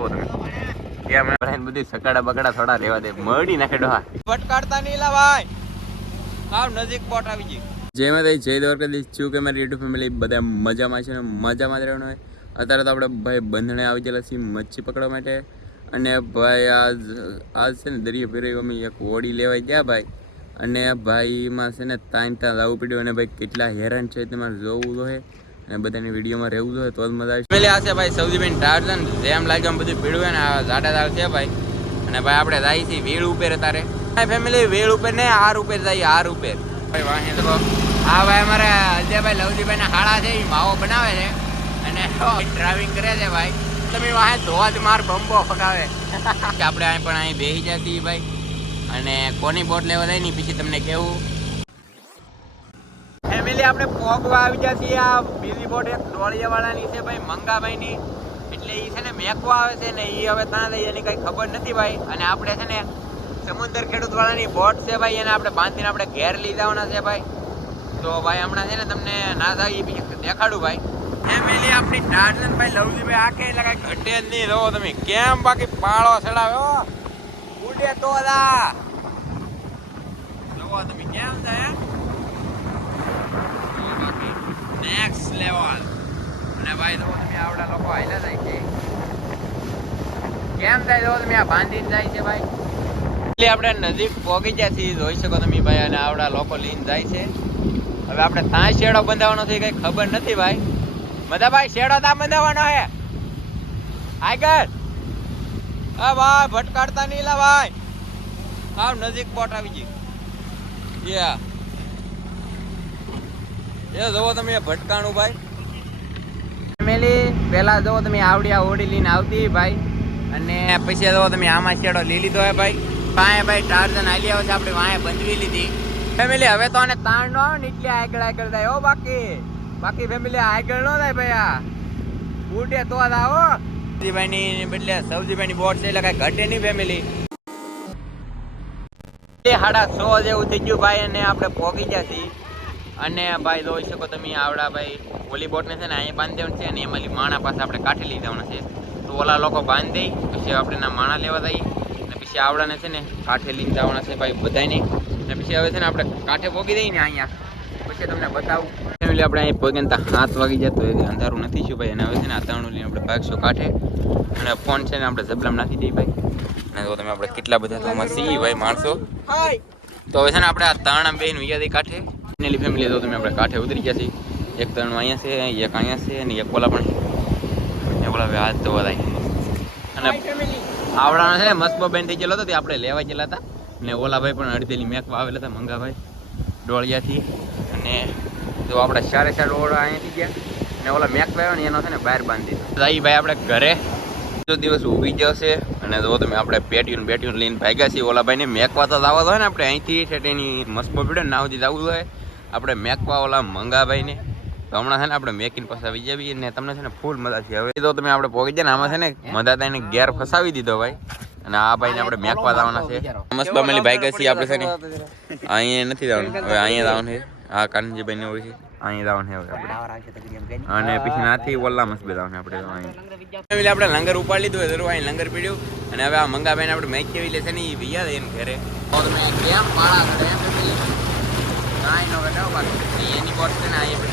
જોવો તમે કેમ બધી સકાડા બકડા થોડા રહેવા દે મળી નાખે ડોહા ભટકાડતા નહીં લા ભાઈ આવ નજીક બોટ આવી ગઈ જય માતાજી જય દ્વારકાધીશ છું કે મારી યુટ્યુબ ફેમિલી બધા મજામાં છે ને મજામાં જ રહેવાનું હોય અત્યારે તો આપણે ભાઈ બંધણે આવી ગયેલા છીએ મચ્છી પકડવા માટે અને ભાઈ આજ છે ને દરિયો ફેરવી અમે એક હોડી લેવાઈ ગયા ભાઈ અને ભાઈમાં છે ને ત્યાં લાવવું પડ્યું અને ભાઈ કેટલા હેરાન છે તમારે જોવું જોઈએ અને બધાની વિડીયોમાં રહેવું જોઈએ તો જ મજા આવે ફેમિલી આ છે ભાઈ સૌદીબેન ટાર્ઝન જેમ લાગ્યું બધું પીડ્યું હોય ને આ જાડાદાર છે ભાઈ અને ભાઈ આપણે જાય છીએ વેળ ઉપર તારે ફેમિલી વેળ ઉપર ને આર ઉપર જઈએ આર ઉપર ભાઈ વાહે તો હા ભાઈ અમારે અજયભાઈ લવજીભાઈ ના હાડા છે એ માવો બનાવે છે અને ડ્રાઇવિંગ કરે છે ભાઈ તમે વાહે ધોવા જ માર બંબો ફગાવે આપણે અહીં પણ અહીં બેસી જતી ભાઈ અને કોની બોટ લેવા જાય ને પછી તમને કેવું ફેમિલી આપણે પોગવા આવી ગયા છીએ આ બીજી બોટ એક ડોળિયા વાળાની છે ભાઈ મંગાભાઈની એટલે એ છે ને મેકવા આવે છે ને એ હવે ત્યાં જઈ એની કઈ ખબર નથી ભાઈ અને આપણે છે ને સમુદ્ર ખેડૂત વાળાની બોટ છે ભાઈ એને આપણે બાંધીને આપણે ઘેર લઈ જવાના છે ભાઈ તો ભાઈ હમણાં છે ને તમને ના થાય એ બીજું દેખાડું ભાઈ ફેમિલી આપણી ટાર્ઝન ભાઈ લવજીભાઈ આખે એટલે કઈ ઘટે જ નહીં રહો તમે કેમ બાકી પાળો ચડાવ્યો ઉડે તો દા જોવો તમે કેમ થાય નેક્સ્ટ લેવલ અને ભાઈ તો તમે આવડા લોકો આયલા જાય છે કેમ થાય તો તમે આ બાંધીને જાય છે ભાઈ એટલે આપણે નજીક પહોંચી ગયા છીએ જોઈ શકો તમે ભાઈ અને આવડા લોકો લઈને જાય છે હવે આપણે ત્યાં શેડો બંધાવવાનો છે કઈ ખબર નથી ભાઈ બધા ભાઈ શેડો ત્યાં બંધાવવાનો હે આગળ હા ભાઈ ભટકાડતા નહીં લા ભાઈ આવ નજીક બોટ આવી ગઈ એ જોવો તમે ભટકાણું ભાઈ ફેમિલી પહેલા જોવો તમે આવડી આ ઓડી લઈને આવતી ભાઈ અને પછી જોવો તમે આમાં શેડો લઈ લીધો હે ભાઈ વાંહે ભાઈ ટાર્ઝન હાલી આવે છે આપણે વાંહે બંધવી લીધી ફેમિલી હવે તો આને તાણ ન આવે ને એટલે આગળ જાય હો બાકી ફેમિલી આગળ ન થાય ભાઈ આ ઉડે તો જ આવો સૌજીભાઈ ની બદલે સૌજીભાઈ ની બોટ છે એટલે કઈ ઘટે નહીં ફેમિલી 150 જેવું થઈ ગયું ભાઈ અને આપણે પહોંચી ગયા છીએ અને ભાઈ જોઈ શકો તમે આવડા ભાઈ ઓલી બોટને છે ને અહીંયા બાંધી દેવાનું છે અને એમાં માણા પાસે આપણે કાઢી લઈ જવાના છે તો ઓલા લોકો બાંધી દઈ પછી આપણે એના માણા લેવા જઈએ અને પછી આવડાને છે ને કાંઠે લઈને જવાના છે ભાઈ બધાને અને પછી હવે છે ને આપણે કાંઠે પહોંચી દઈએ ને અહીંયા પછી તમને બતાવું ફેમિલી આપણે અહીં પહોંચીને ત્યાં 7 વાગી જાય તો એ અંધારું નથી શું ભાઈ અને હવે છે ને આ તાણું લઈને આપણે ભાગશું કાંઠે અને ફોન છે ને આપણે ઝબલામાં નાખી દઈએ ભાઈ અને જો તમે આપણે કેટલા બધા તો સી ભાઈ માણસો તો હવે છે ને આપણે આ તાણા બેન વિયાદી કાંઠે ફેમિલી તો તમે આપણે કાંઠે ઉતરી ગયા છીએ એક તણ અહીંયા છે એક અહીંયા છે અને એક ઓલા પણ છે ઓલા હાથ તો વધાય અને આવડાનો છે ને મસ્ત બેન થઈ ગયેલો હતો તે આપણે લેવા ગયેલા હતા ને ઓલા ભાઈ પણ અડધેલી મેકવા આવેલા હતા મંગાભાઈ ડોળિયાથી અને તો આપણે ચારે ઓળા અહીંયાથી ગયા ને ઓલા મેકવા આવ્યો ને એનો છે ને બહાર બાંધી દીધો ભાઈ આપણે ઘરે દિવસ ઉગી જશે અને જો તમે આપણે પેટીયું લઈને ભાગ્યા છીએ ઓલા ભાઈને મેકવા તો આવવા હોય ને આપણે અહીંથી એની મસ્કો પીડે ને ના સુધી જવું હોય આપણે મેકવા ઓલા મંગાભાઈને તો હમણાં છે ને આપણે મેકીને ફસાવી જઈએ ને તમને છે ને ફૂલ મજા છે હવે તો તમે આપણે પહોંચી જાય ને આમાં છે ને મદાતાઈને ગેર ફસાવી દીધો ભાઈ અને આ ભાઈને આપણે મેકવા જવાના છે મસ્ત બમેલી ભાગ્યા છીએ આપણે છે ને અહીંયા નથી જવાનું હવે અહીંયા જવાનું છે આ કાનજીભાઈને હોય છે અહીંયા જવાનું છે હવે અને પછી નાથી ઓલા મસ્ત જવાનું આપણે અહીંયા આપણે લંગર ઉપાડી લીધું જરૂર અહીં લંગર પીડ્યું અને હવે આ મંગાભાઈને આપણે મેચ કેવી લેશે ને એ ભૈયા એને ઘરે તમે કેમ પાળા કરે કાંઈ નો ઘટાડો બાકી એની બોટ છે ને અહીંયા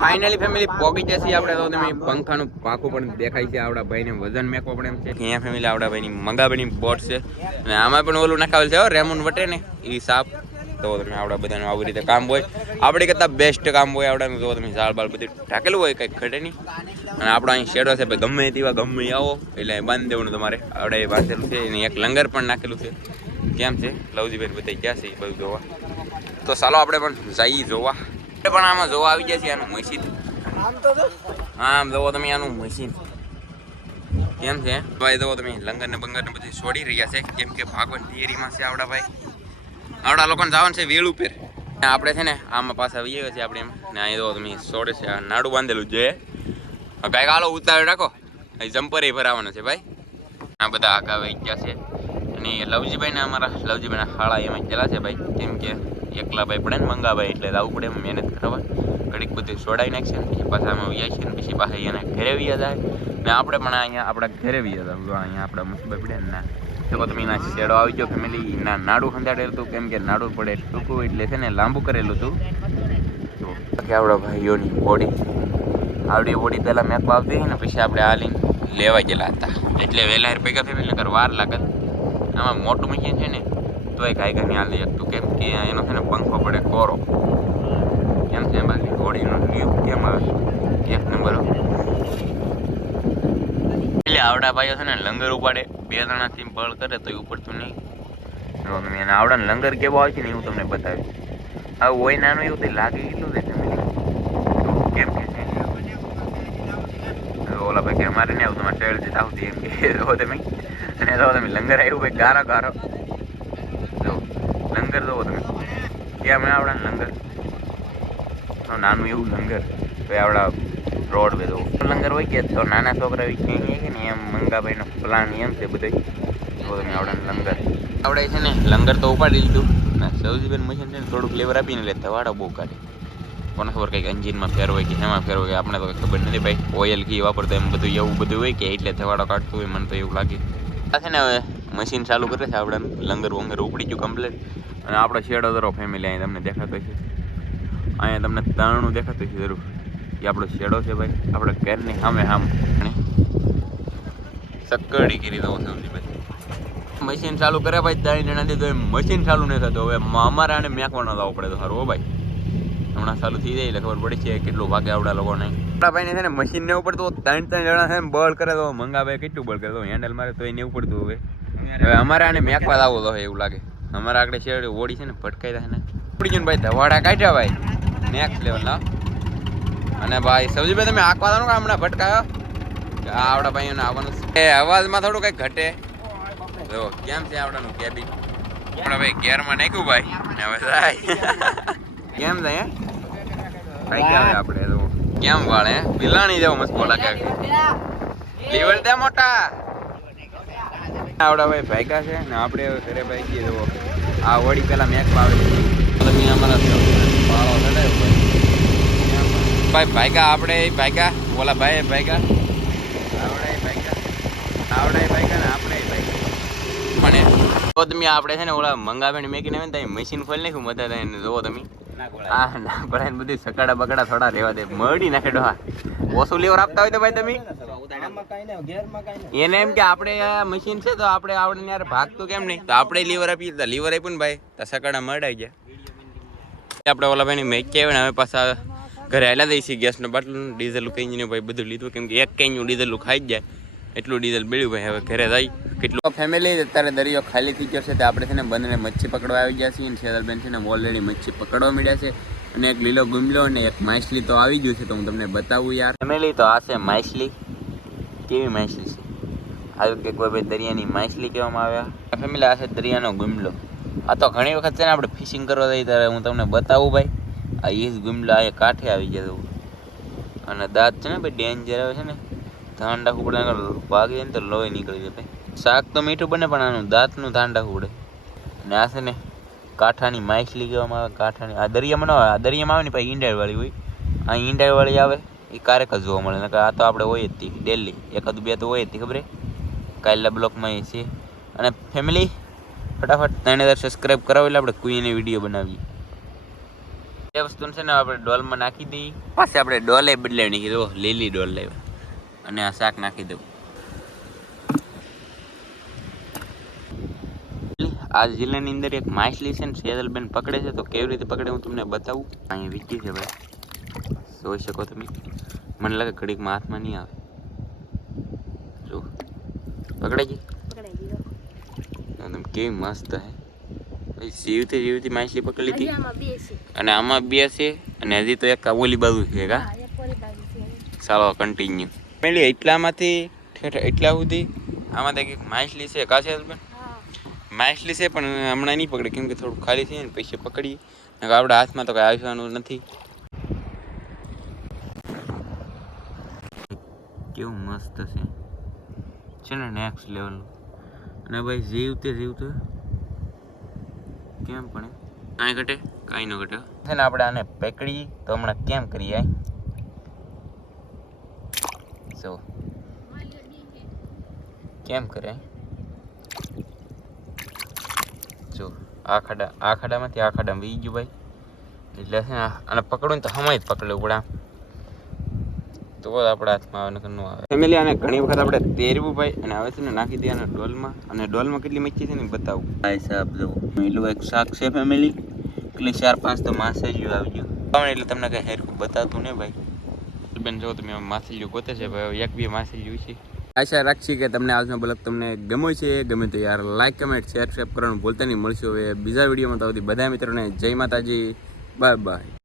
ફાઇનલી ફેમિલી પહોંચી જશે આપણે તો તમે પંખાનું પાકું પણ દેખાય છે આવડા ભાઈને વજન મેકવો પડે એમ છે અહીંયા ફેમિલી આવડા ભાઈની મંગાભાઈની બોટ છે અને આમાં પણ ઓલું નાખાવેલ છે રેમોન વટે ને એ સાપ તો તમે આવડા બધાનું આવી રીતે કામ હોય આપણે કરતાં બેસ્ટ કામ હોય આવડાનું જો તમે ઝાડ બાળ બધું ઢાકેલું હોય કંઈક ઘટે નહીં અને આપણો અહીં શેડો છે ભાઈ ગમે તેવા ગમે આવો એટલે બાંધી દેવાનું તમારે આવડે એ બાંધેલું છે અને એક લંગર પણ નાખેલું છે કેમ છે લવજીભાઈ બધા ક્યાં છે એ બધું જોવા તો ચાલો આપણે પણ જઈએ જોવા પણ આમાં જોવા આવી જાય છે આનું મશીન આમ જોવો તમે આનું મશીન કેમ છે ભાઈ જોવો તમે લંગર ને બંગર ને બધું છોડી રહ્યા છે કેમ કે ભાગવત થિયરીમાં છે આવડા ભાઈ આવડા લોકોને જવાનું છે વેળ ઉપર આપણે છે ને આમાં પાછા આવીએ છીએ આપણે એમ ને અહીં જો તમે છોડે છે આ નાડું બાંધેલું છે કાંઈક હાલો ઉતાવળ રાખો અહીં જમ્પર એ ભરાવાનો છે ભાઈ આ બધા આગા વહી ગયા છે અને લવજીભાઈને અમારા લવજીભાઈના હાળા એમાં ગયેલા છે ભાઈ કેમ કે એકલા ભાઈ પડે ને મંગાભાઈ એટલે આવવું પડે એમ મહેનત કરવા ઘડીક બધું છોડાઈ નાખશે ને પછી પાછા આમાં વ્યાય છે ને પછી પાછા એને ઘરે વ્યા જાય ને આપણે પણ અહીંયા આપણા ઘરે વ્યા હતા અહીંયા આપણા મુસીબત પડે ને ના તો તમે એના શેડો આવી ગયો ફેમિલી ના નાડું ખંડાડેલું હતું કેમ કે નાડું પડે ટૂંકું એટલે છે ને લાંબુ કરેલું હતું તો બાકી આપણા ભાઈઓની બોડી આવડી બોડી પહેલાં મેકવા આવતી ને પછી આપણે હાલીને લેવા ગયેલા હતા એટલે વહેલા ભેગા ફેમિલી નકર વાર લાગત આમાં મોટું મશીન છે ને તોય કાંઈ કાંઈ હાલ દઈ શકતું કેમ કે એનો છે ને પંખો પડે કોરો કેમ છે બાકી હોળીનો વ્યૂ કેમ આવે એક નંબર એટલે આવડા ભાઈઓ છે ને લંગર ઉપાડે 2 જણાથી બળ કરે તો એ ઉપડતું નહીં જો તમે એને આવડા લંગર કેવો આવે છે ને એવું તમને બતાવ્યું હવે હોય નાનું એવું તો લાગે એટલું છે કેમ કે ઓલા ભાઈ કે અમારે નહીં આવું તમારે શહેરથી આવતી એમ કે જો તમે અને જો તમે લંગર આવ્યું ભાઈ ગારો ગારો જો લંગર જોવો તમે કેમ આવડા લંગર નાનું એવું લંગર ભાઈ આવડા રોડ બે જો લંગર હોય કે તો નાના છોકરા કે ને એમ મંગાભાઈનો પ્લાન એમ છે બધું જો તમે આવડા લંગર આવડે છે ને લંગર તો ઉપાડી લીધું ના સૌજીબેન મશીન છે ને થોડુંક લેવર આપીને એટલે ધવાડો બહુ કાઢે કોને ખબર કંઈક એન્જિનમાં ફેર હોય કે એમાં ફેર હોય આપણે તો કંઈ ખબર નથી ભાઈ ઓઇલ ઘી વાપરતો એમ બધું એવું બધું હોય કે એટલે ધવાડો કાઢતું હોય મને તો એવું લાગે આ છે ને હવે મશીન ચાલુ કરે છે આપણાનું લંગર વંગર ઉપડી ગયું કમ્પ્લીટ અને આપણો શેડો ધરો ફેમિલી અહીંયા તમને દેખાતો છે અહીંયા તમને તારણું દેખાતું છે જરૂર એ આપણો શેડો છે ભાઈ આપણે ઘરની સામે અને સક્કડી કરી દઉં સૌથી ભાઈ મશીન ચાલુ કરે ભાઈ 3 જણાથી તો એમ મશીન ચાલુ નહીં થતું હવે અમારે આને મેકવાનો લાવવો પડે તો સારું હો ભાઈ હમણાં ચાલુ થઈ જાય એટલે ખબર પડી છે કેટલું ભાગે આવડા લોકોને આપણા ભાઈને છે ને મશીન ને ઉપર તો 3 જણા છે ને બળ કરે તો મંગાભાઈ કેટલું બળ કરે તો હેન્ડલ મારે તો એને ઉપડતું હવે અમારે આને મેકવા લાવવો તો એવું લાગે અમારે આગળ શેડ ઓડી છે ને ભટકાઈ રહે ને ઉપડી ગયું ભાઈ ધવાડા કાઢ્યા ભાઈ નેક્સ્ટ લેવલ ના અને ભાઈ સૌજી ભાઈ તમે આંકવા દો હમણાં ભટકાયો આવડા ભાઈઓને આવવાનું છે અવાજમાં થોડું કંઈક ઘટે જો કેમ છે આવડાનું કેબિન આપણા ભાઈ ગેરમાં નાખ્યું ભાઈ હવે જાય કેમ થાય કઈ કહેવાય આપણે તો કેમ વાળે બિલાણી જેવો મસ્ત બોલા કે લીવર દે મોટા આવડા ભાઈ ભાગ્યા છે ને આપણે ઘરે ભાઈ ગઈએ જવો આ વડી પેલા મેચમાં આવેલી તમે અમારા પાળો ચડાવ્યો ભાઈ ભાગ્યા આપણે ભાગ્યા બોલા ભાઈ ભાગ્યા આવડે ભાગ્યા ને આપણે ભાગ્યા તો તમે આપણે છે ને ઓલા મંગાવીને મેકીને આવે ને તમે મશીન ખોલી નાખ્યું મદદ એને જોવો તમે હા ના પડે બધી સકાડા બકડા થોડા રહેવા દે મળી નાખે ડોહા ઓછું લેવર આપતા હોય તો ભાઈ તમે એને એમ કે આપણે આ મશીન છે તો આપણે આવડે યાર ભાગતું કેમ નહીં તો આપણે લીવર આપીએ તો લીવર આપ્યું ને ભાઈ તો સકાડા મળાઈ ગયા આપણે ઓલા ભાઈને મેકી આવે ને હવે પાછા ઘરે આવેલા દઈશી ગેસનું બાટલું ડીઝલ કંઈ ભાઈ બધું લીધું કેમ કે એક કંઈ ડીઝલ ખાઈ જ જાય એટલું ડીઝલ મળ્યું ભાઈ હવે ઘરે જાય કેટલું ફેમિલી અત્યારે દરિયો ખાલી થઈ ગયો છે તો આપણે છે ને બંને મચ્છી પકડવા આવી ગયા છીએ શેરલબેન છે ને ઓલરેડી મચ્છી પકડવા મળ્યા છે અને એક લીલો ગુમલો અને એક માછલી તો આવી ગયું છે તો હું તમને બતાવું યાર ફેમિલી તો આ છે માછલી કેવી માછલી છે આવી કે કોઈ ભાઈ દરિયાની માછલી કહેવામાં આવ્યા ફેમિલી આ છે દરિયાનો ગુમલો આ તો ઘણી વખત છે ને આપણે ફિશિંગ કરવા જઈએ ત્યારે હું તમને બતાવું ભાઈ આ એ જ ગુમલો આ કાંઠે આવી જતો અને દાંત છે ને ભાઈ ડેન્જર આવે છે ને ધાન રાખવું પડે ભાગી ને તો લોહી નીકળી જાય ભાઈ શાક તો મીઠું બને પણ આનું દાંતનું ધાન રાખવું પડે અને આ છે ને કાંઠાની માછલી કહેવામાં આવે કાંઠાની આ દરિયામાં ન આવે આ દરિયામાં આવે ને પછી ઈંડાળવાળી હોય આ ઈંડાળવાળી આવે એ ક્યારેક જ જોવા મળે નકર આ તો આપણે હોય જ હતી ડેલી એકાદ બે તો હોય જ હતી ખબર કાલના બ્લોકમાં એ છે અને ફેમિલી ફટાફટ 3000 સબસ્ક્રાઈબ કરાવો એટલે આપણે કોઈને વિડીયો બનાવીએ એ વસ્તુ છે ને આપણે ડોલમાં નાખી દઈએ પાછી આપણે ડોલે બદલાવી નાખી દો લીલી ડોલ લાવ્યા અને આ શાક નાખી દઉં આ જિલ્લાની અંદર એક માછલી છે ને સેજલબેન પકડે છે તો કેવી રીતે પકડે હું તમને બતાવું અહીંયા વીટી છે ભાઈ જોઈ શકો તમે મને લાગે ઘડીકમાં હાથમાં નહીં આવે જો પકડે છે કેવી મસ્ત હે જીવતી માછલી પકડી લીધી અને આમાં બે છે અને હજી તો એક ઓલી બાજુ છે કા ચાલો કન્ટિન્યુ પેલી એટલામાંથી એટલા સુધી આમાં એક માછલી છે કા છે માછલી છે પણ હમણાં નહીં પકડે કેમ કે થોડું ખાલી છે ને પૈસે પકડીએ આપણા હાથમાં તો કાંઈ આવવાનું નથી કેવું મસ્ત છે ને નેક્સ્ટ લેવલનું અને ભાઈ જીવતે કેમ પણ અહીં ઘટે કાંઈ ન ઘટે છે ને. આપણે આને પકડી તો હમણાં કેમ કરીએ જો કેમ કરે જો આ ખાડામાંથી આ ખાડામાં વી ગયું ભાઈ. એટલે છે ને આને પકડું ને તો હમાય જ પકડવું પડે તો આપણા હાથમાં આવે નકર ન આવે. ફેમિલી આને ઘણી વખત આપણે તેરવું ભાઈ અને હવે છે ને નાખી દઈએ આને ડોલમાં. અને ડોલમાં કેટલી મચ્છી છે ને બતાવું ભાઈ સાહેબ. જો એટલું એક શાક છે ફેમિલી, એટલે 4-5 તો માછલીઓ આવી ગયું એટલે તમને કઈ હેરખું બતાવતું નહીં ભાઈ. બેન જો તમે માછલીઓ ગોતે છે ભાઈ, 1-2 માછલીઓ છે. આશા રાખીએ કે તમને આજનો બ્લોગ તમને ગમ્યો છે. ગમે તો યાર લાઈક, કમેન્ટ, શેર, સબસ્ક્રાઇબ કરવાનું ભૂલતા નહીં. મળશું હવે બીજા વિડીયોમાં. તો બધાય મિત્રોને જય માતાજી, બાય બાય.